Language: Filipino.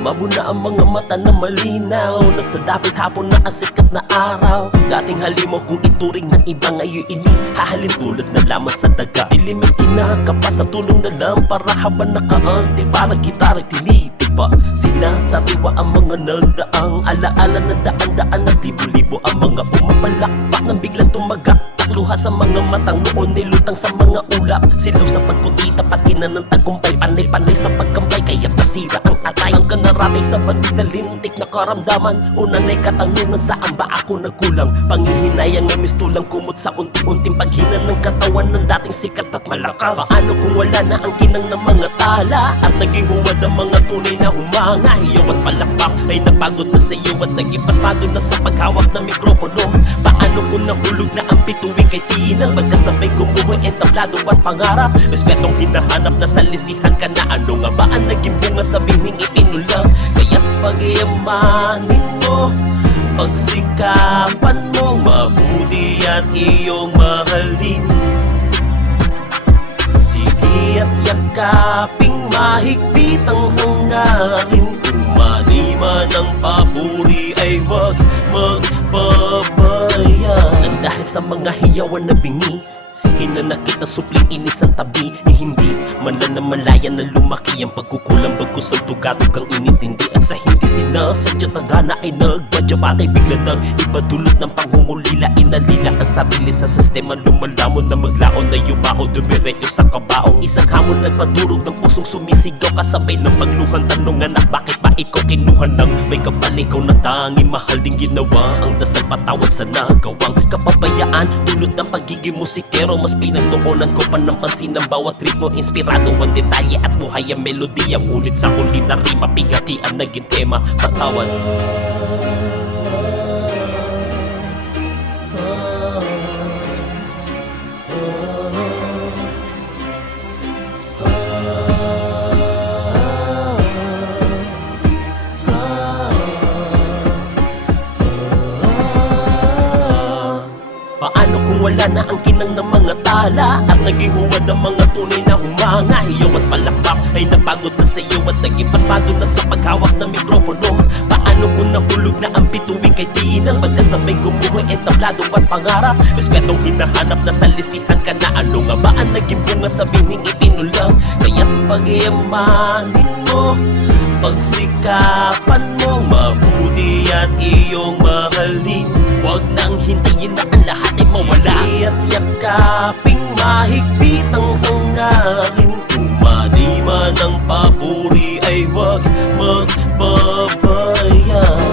Mabuna ang mga mata na malinaw, nasa dapit hapon na ang sikat na araw. Dating halimaw kung ituring ng iba, ngayon inihahalin tulad na lamang sa daga. Dilim ang kinakapa sa tulong na lampara, habang nakaanti parang gitara tinitipa. Sinasariwa ang mga nagdaang alaala na daan-daan at libo-libo ang mga pumapalakpak nang biglang tumagak. Luha sa mga matang noon, nilutang sa mga ulap. Silaw sa pagkutita, pati na ng tagumpay. Panay-panay sa pagkambay, kaya't nasira ang atay. Ang kanaratay sa bandit na lintik na karamdaman. Una na'y katanungan, saan ba ako nagkulang? Panghihinayang ay mistulang kumot sa unti-unting paghina ng katawan ng dating sikat at malakas. Paano kung wala na ang kinang ng mga tala at naging huwad ang mga tunay na humanga? Hiyaw at palakpak ay napagod na sa iyo at naging pasmado na sa paghawak ng mikropono. Paano kung nahulog na ang bituin kay tinang magkasabay kumuha entablado at pangarap? Respetong hinahanap na salisihan ka na. Ano nga ba ang naging bunga sa bihing ipinulang? Kaya't pagyamanin mo, pagsikapan mo, mabuti at iyong mahalin. Sige at yakaping mahigpit ang hangarin. Umani man ang papuri ay wag magpapabayaan. Dahil sa mga hiyawan na bingi, hinanakit na supling inis ang tabi. Hindi man lang na malaya na lumaki ang pagkukulang, bagkus ang tugatog ang inintindi. At sa hindi sinasadya tadhana ay nagbadyabate, bigla ng iba dulot ng pangungulila. Inalila ang sarili sa sistema, lumalamon na maglaon na yumao, dumiretso sa kabaong. Isang hamon nagpadurog ng pusong sumisigaw, kasabay ng pagluhan tanong anak, bakit ba ikaw kinuha ng may kapaligaw na tangi? Mahal din ginawa ang dasal, patawad sa nagawang kapabayaan. Dulot ng pagiging musikero, mas pinagtuunan ko pa ng pansin ng bawat ritmo. Inspirado ang detalye at buhay ang melodiya, ngunit sa huli na rima, bigati ang naging tema. Patawad. Paano kung wala na ang kinang ng mga tala at naging huwad ang mga tunay na humanga? Hiyaw at palakpak ay napagod na sa iyo at naging pasmado na sa paghawak ng mikropono. Paano kung nahulog na ang bituin kay tinang magkasabay kumuha entablado at pangarap? Respetong hinahanap na salisihan ka na. Ano nga ba ang naging bunga sa bihing ipinulang? Kaya't pagyamanin mo, pagsikapan mo, mabuti at iyong mahalin. Huwag nang hintayin na ang lahat ay mawala. Sige at yakaping mahigpit ang hangarin. Umani man ang papuri ay wag magpabayaan.